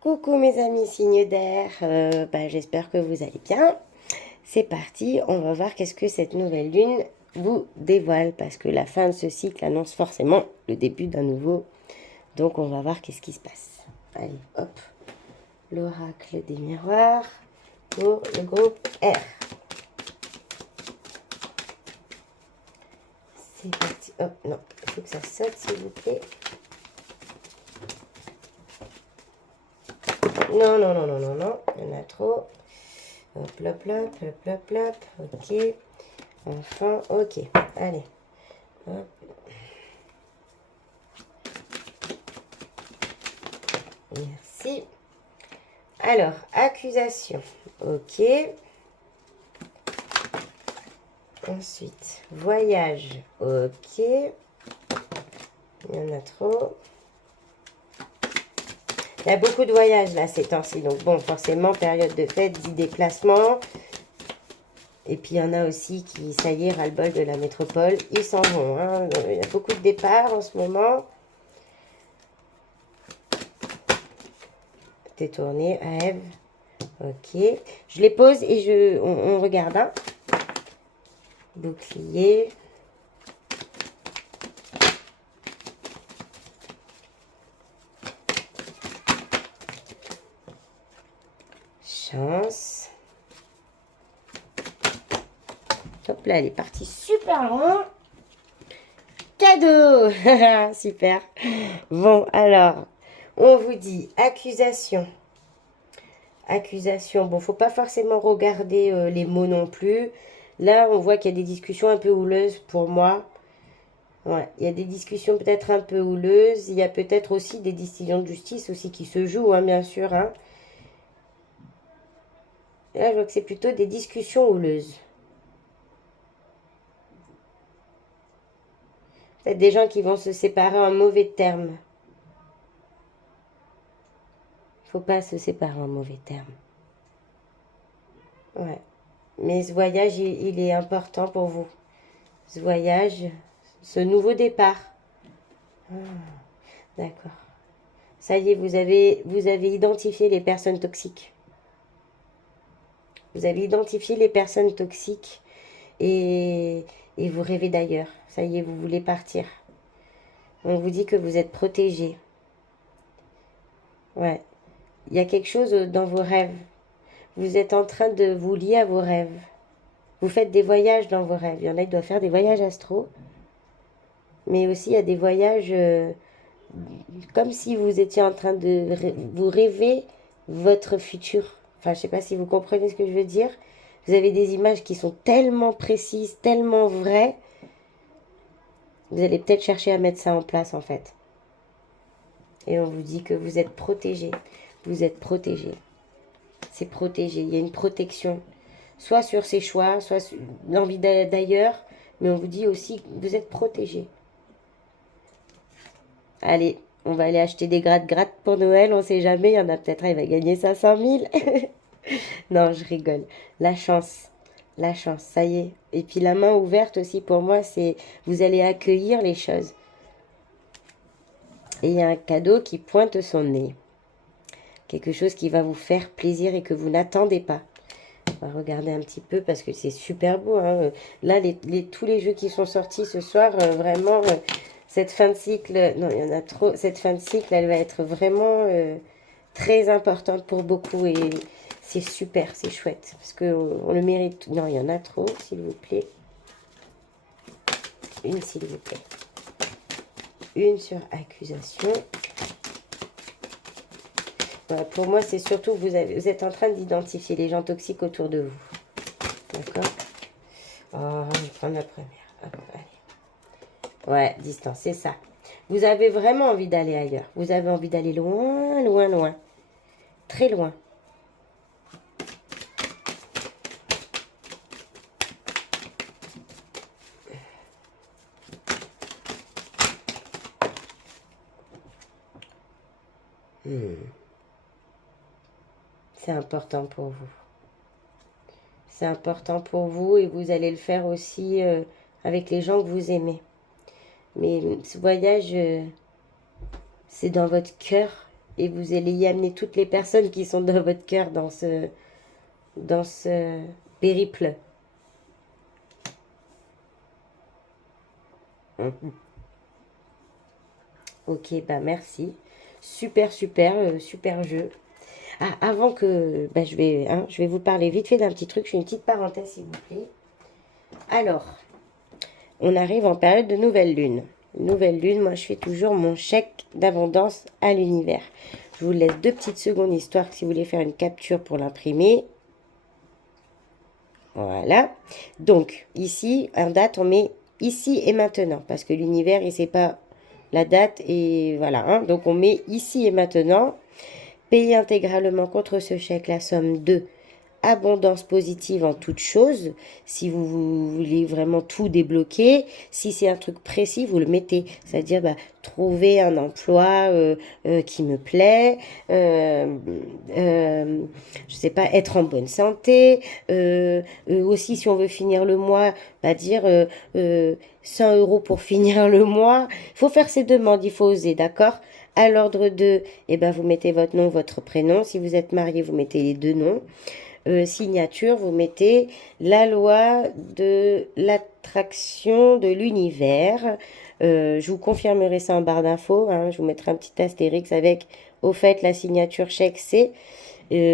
Coucou mes amis signes d'air, j'espère que vous allez bien. C'est parti, on va voir qu'est-ce que cette nouvelle lune vous dévoile parce que la fin de ce cycle annonce forcément le début d'un nouveau. Donc on va voir qu'est-ce qui se passe. Allez, hop, l'oracle des miroirs pour le groupe R. C'est parti, hop, non, il faut que ça saute s'il vous plaît. Non, non, non, non, non, non, il y en a trop. Hop, hop, hop, hop, hop, hop, ok. Enfin, ok, allez. Hop. Merci. Alors, accusation, ok. Ensuite, voyage, ok. Il y en a trop. Il y a beaucoup de voyages là ces temps-ci, donc bon, forcément, période de fête, dit déplacement. Et puis il y en a aussi qui, ça y est, ras-le-bol de la métropole, ils s'en vont. Hein. Il y a beaucoup de départs en ce moment. Détourné, Ève. Ok. Je les pose et on regarde. Hein. Bouclier. Chance. Hop là, elle est partie super loin. Cadeau. Super. Bon, alors, on vous dit accusation. Accusation. Bon, faut pas forcément regarder les mots non plus. Là, on voit qu'il y a des discussions un peu houleuses pour moi. Ouais, il y a des discussions peut-être un peu houleuses. Il y a peut-être aussi des décisions de justice aussi qui se jouent, hein, bien sûr. Hein. Et là, je vois que c'est plutôt des discussions houleuses. Peut-être des gens qui vont se séparer en mauvais termes. Faut pas se séparer en mauvais termes. Ouais. Mais ce voyage, il est important pour vous. Ce voyage, ce nouveau départ. Ah, d'accord. Ça y est, vous avez identifié les personnes toxiques. Vous avez identifié les personnes toxiques et vous rêvez d'ailleurs. Ça y est, vous voulez partir. On vous dit que vous êtes protégé. Ouais. Il y a quelque chose dans vos rêves. Vous êtes en train de vous lier à vos rêves. Vous faites des voyages dans vos rêves. Il y en a qui doivent faire des voyages astro. Mais aussi, il y a des voyages comme si vous étiez en train de vous rêver votre futur. Enfin, je ne sais pas si vous comprenez ce que je veux dire. Vous avez des images qui sont tellement précises, tellement vraies. Vous allez peut-être chercher à mettre ça en place, en fait. Et on vous dit que vous êtes protégé. Vous êtes protégé. C'est protégé. Il y a une protection. Soit sur ses choix, soit sur l'envie d'ailleurs. Mais on vous dit aussi que vous êtes protégé. Allez, on va aller acheter des gratte-gratte pour Noël. On sait jamais. Il y en a peut-être un, il va gagner 500 000. Non, je rigole. La chance. La chance, ça y est. Et puis la main ouverte aussi pour moi, c'est vous allez accueillir les choses. Et il y a un cadeau qui pointe son nez. Quelque chose qui va vous faire plaisir et que vous n'attendez pas. On va regarder un petit peu parce que c'est super beau. Hein. Là, tous les jeux qui sont sortis ce soir, vraiment, cette fin de cycle, non, il y en a trop. Cette fin de cycle, elle va être vraiment très importante pour beaucoup et c'est super, c'est chouette parce qu'on le mérite. Non, il y en a trop, s'il vous plaît. Une, s'il vous plaît. Une sur accusation. Voilà, pour moi, c'est surtout que vous êtes en train d'identifier les gens toxiques autour de vous. D'accord? Oh, je vais prendre la première. Hop, allez. Ouais, distance, c'est ça. Vous avez vraiment envie d'aller ailleurs. Vous avez envie d'aller loin, loin, loin. Très loin. C'est important pour vous. C'est important pour vous et vous allez le faire aussi avec les gens que vous aimez. Mais ce voyage, c'est dans votre cœur et vous allez y amener toutes les personnes qui sont dans votre cœur dans ce périple. Ok, bah merci. Super, super, super jeu. Ah, avant que bah, je vais vous parler vite fait d'un petit truc. Je fais une petite parenthèse, s'il vous plaît. Alors, on arrive en période de nouvelle lune. Nouvelle lune, moi je fais toujours mon chèque d'abondance à l'univers. Je vous laisse 2 petites secondes histoire si vous voulez faire une capture pour l'imprimer. Voilà. Donc, ici, en date, on met ici et maintenant. Parce que l'univers, il ne sait pas la date. Et voilà. Hein. Donc, on met ici et maintenant. Payer intégralement contre ce chèque la somme de abondance positive en toute chose. Si vous voulez vraiment tout débloquer, si c'est un truc précis, vous le mettez. C'est-à-dire bah, trouver un emploi qui me plaît, je sais pas, être en bonne santé. Aussi, si on veut finir le mois, bah, dire 100 € pour finir le mois. Il faut faire ses demandes, il faut oser, d'accord? À l'ordre de, eh ben, vous mettez votre nom, votre prénom. Si vous êtes marié, vous mettez les 2 noms. Signature, vous mettez la loi de l'attraction de l'univers. Je vous confirmerai ça en barre d'infos. Hein, je vous mettrai un petit astérix avec, au fait, la signature chèque c'est,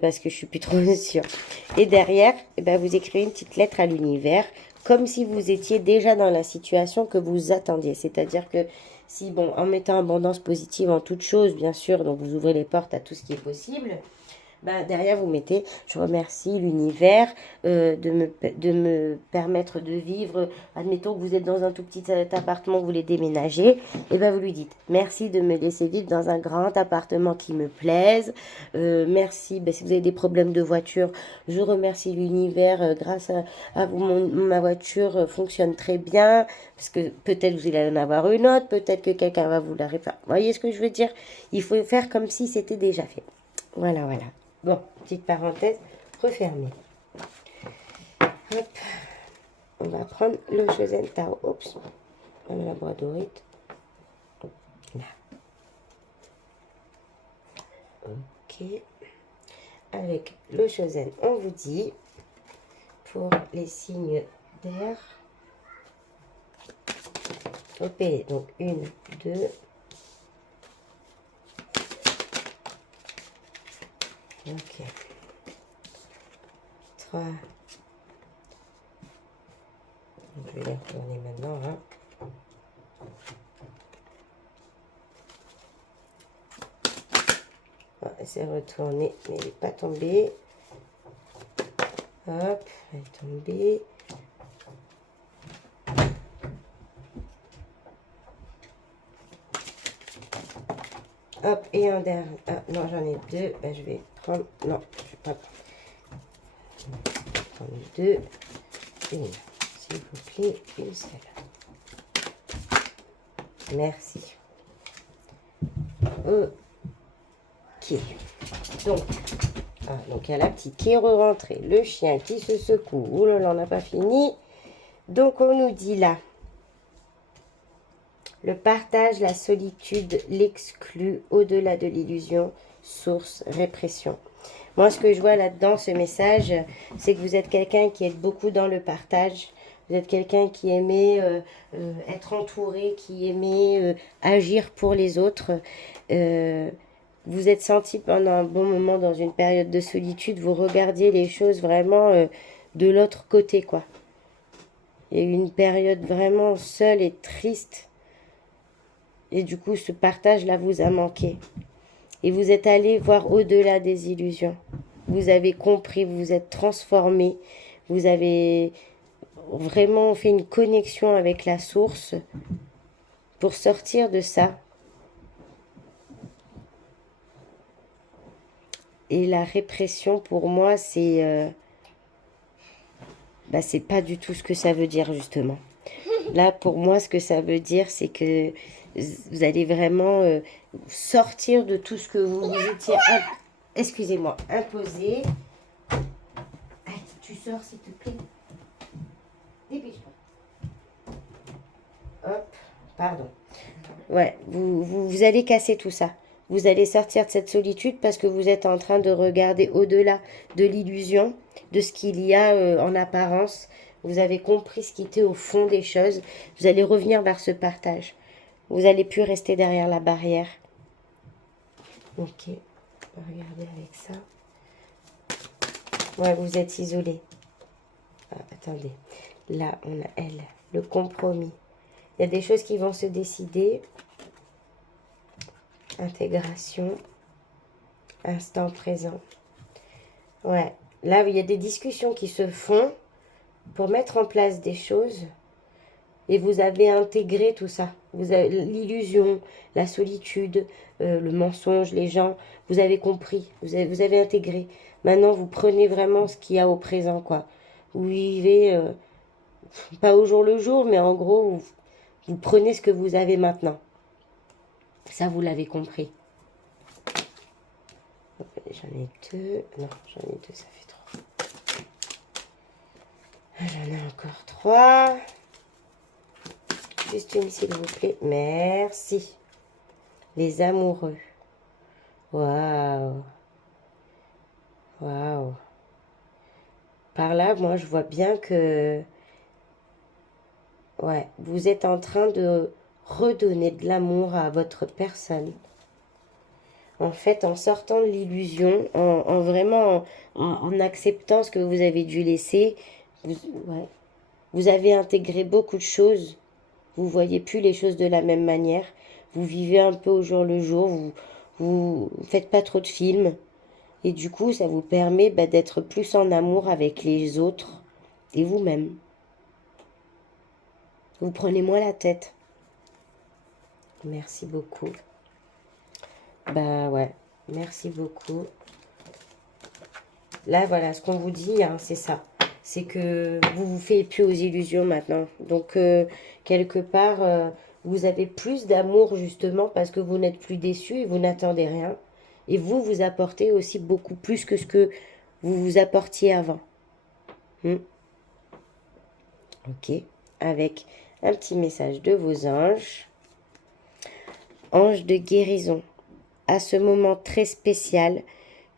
parce que je suis plus trop sûre. Et derrière, eh ben, vous écrivez une petite lettre à l'univers, comme si vous étiez déjà dans la situation que vous attendiez. C'est-à-dire que si, bon, en mettant abondance positive en toute chose, bien sûr, donc vous ouvrez les portes à tout ce qui est possible. Bah, derrière, vous mettez, je remercie l'univers de me permettre de vivre. Admettons que vous êtes dans un tout petit appartement, vous voulez déménager. Et ben vous lui dites, merci de me laisser vivre dans un grand appartement qui me plaise. Merci, si vous avez des problèmes de voiture, je remercie l'univers. Grâce à vous, ma voiture fonctionne très bien. Parce que peut-être vous allez en avoir une autre, peut-être que quelqu'un va vous la réparer. Vous voyez ce que je veux dire? Il faut faire comme si c'était déjà fait. Voilà, voilà. Bon, petite parenthèse, refermée. Hop, on va prendre le Chosen Tao. Oups, on met la boîte dorite. Là. Ok. Avec le Chosen, on vous dit, pour les signes d'air, ok, donc 1, 2, ok. 3. Je vais les retourner maintenant. Hein. Ah, c'est retourné, mais il n'est pas tombé. Hop, elle est tombée. Hop, et un dernier. Ah, non, j'en ai 2. Ben, je vais prendre. Non, je ne vais pas prendre 2. Une, s'il vous plaît, une seule. Merci. Ok. Donc il y a la petite qui est rentrée, le chien qui se secoue. Ouh là là, on n'a pas fini. Donc on nous dit là, le partage, la solitude, l'exclut, au-delà de l'illusion, source, répression. Moi, ce que je vois là-dedans, ce message, c'est que vous êtes quelqu'un qui est beaucoup dans le partage. Vous êtes quelqu'un qui aimait être entouré, qui aimait agir pour les autres. Vous êtes senti pendant un bon moment dans une période de solitude. Vous regardiez les choses vraiment de l'autre côté, quoi. Il y a eu une période vraiment seule et triste. Et du coup, ce partage-là vous a manqué. Et vous êtes allé voir au-delà des illusions. Vous avez compris, vous vous êtes transformé. Vous avez vraiment fait une connexion avec la source pour sortir de ça. Et la répression, pour moi, c'est c'est pas du tout ce que ça veut dire, justement. Là, pour moi, ce que ça veut dire, c'est que vous allez vraiment sortir de tout ce que vous étiez, excusez-moi, imposé. Allez, tu sors, s'il te plaît. Dépêche-toi. Hop, pardon. Ouais, vous allez casser tout ça. vous allez sortir de cette solitude parce que vous êtes en train de regarder au-delà de l'illusion, de ce qu'il y a en apparence. Vous avez compris ce qui était au fond des choses. Vous allez revenir vers ce partage. Vous n'allez plus rester derrière la barrière. Ok, on va regarder avec ça. Ouais, vous êtes isolé. Ah, attendez. Là, on a elle, le compromis. Il y a des choses qui vont se décider. Intégration. Instant présent. Ouais. Là, il y a des discussions qui se font pour mettre en place des choses. Et vous avez intégré tout ça. Vous avez l'illusion, la solitude, le mensonge, les gens. Vous avez compris. Vous avez intégré. Maintenant, vous prenez vraiment ce qu'il y a au présent, quoi. Vous vivez, pas au jour le jour, mais en gros, vous prenez ce que vous avez maintenant. Ça, vous l'avez compris. J'en ai deux. Non, j'en ai deux, ça fait trois. J'en ai encore trois. Juste une, s'il vous plaît. Merci. Les amoureux. Waouh. Waouh. Par là, moi, je vois bien que... Ouais, vous êtes en train de redonner de l'amour à votre personne. En fait, en sortant de l'illusion, en vraiment en acceptant ce que vous avez dû laisser, vous avez intégré beaucoup de choses. Vous voyez plus les choses de la même manière. Vous vivez un peu au jour le jour. Vous faites pas trop de films. Et du coup, ça vous permet d'être plus en amour avec les autres et vous-même. Vous prenez moins la tête. Merci beaucoup. Bah ouais, merci beaucoup. Là, voilà, ce qu'on vous dit, hein, c'est ça. C'est que vous vous faites plus aux illusions maintenant. Donc, quelque part, vous avez plus d'amour justement parce que vous n'êtes plus déçus et vous n'attendez rien. Et vous, vous apportez aussi beaucoup plus que ce que vous vous apportiez avant. Ok, avec un petit message de vos anges. Ange de guérison. À ce moment très spécial,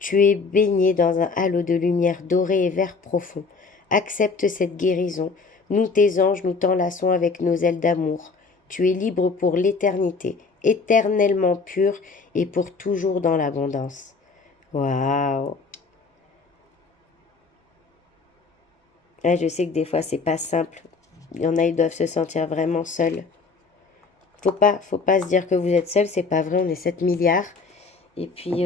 tu es baigné dans un halo de lumière dorée et vert profond. Accepte cette guérison. Nous, tes anges, nous t'enlaçons avec nos ailes d'amour. Tu es libre pour l'éternité, éternellement pur et pour toujours dans l'abondance. Waouh! Ouais, je sais que des fois, c'est pas simple. Il y en a, ils doivent se sentir vraiment seuls. Faut pas se dire que vous êtes seul, c'est pas vrai, on est 7 milliards. Et puis,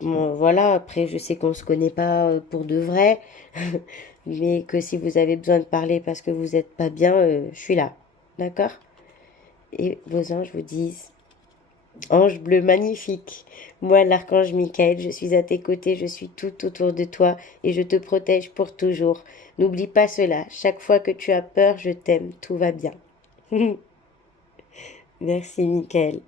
bon, voilà, après, je sais qu'on se connaît pas pour de vrai, mais que si vous avez besoin de parler parce que vous n'êtes pas bien, je suis là, d'accord? Et vos anges vous disent, ange bleu magnifique, moi l'archange Michael, je suis à tes côtés, je suis tout autour de toi et je te protège pour toujours. N'oublie pas cela, chaque fois que tu as peur, je t'aime, tout va bien. Merci Michael.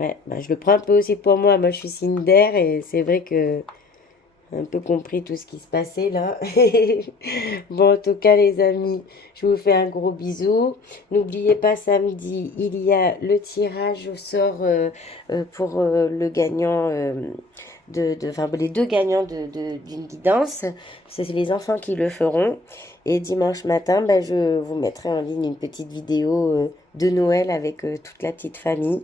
Ouais, je le prends un peu aussi pour moi. Moi, je suis signe d'air et c'est vrai que j'ai un peu compris tout ce qui se passait là. Bon, en tout cas, les amis, je vous fais un gros bisou. N'oubliez pas, samedi, il y a le tirage au sort pour le gagnant enfin, les deux gagnants d'une guidance. C'est les enfants qui le feront. Et dimanche matin, je vous mettrai en ligne une petite vidéo de Noël avec toute la petite famille.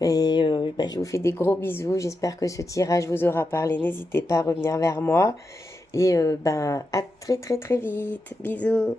Et je vous fais des gros bisous. J'espère que ce tirage vous aura parlé. N'hésitez pas à revenir vers moi. Et à très très très vite. Bisous.